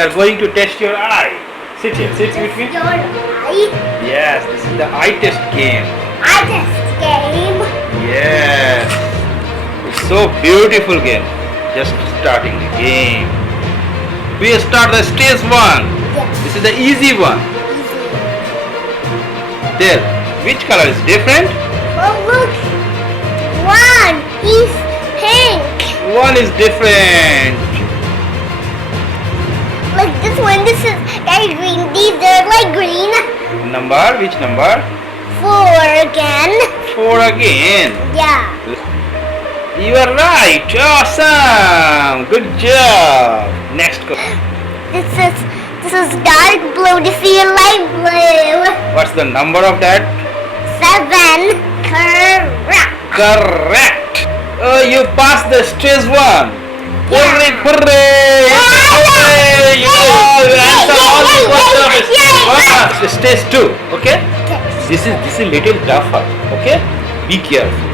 are going to test your eye. Sit here. Sit with me. Your eye. Yes, this is the eye test game. Eye test game. Yes. It's so beautiful game. Just starting the game. We start the stage 1. Yeah. This is the easy one. There. Which color is different? Oh look. One is pink. One is different. Like this one, this is very green. These are like green. Number? Which number? 4 again. 4 again. Yeah. You are right. Awesome. Good job. Next question. This is dark blue. This is light blue. What's the number of that? 7. Correct. Correct. Oh, you passed the stage 1. Hooray, hooray! Hooray! You answer all the questions. Stage 2. Okay? Okay. This is little tougher. Okay? Be careful.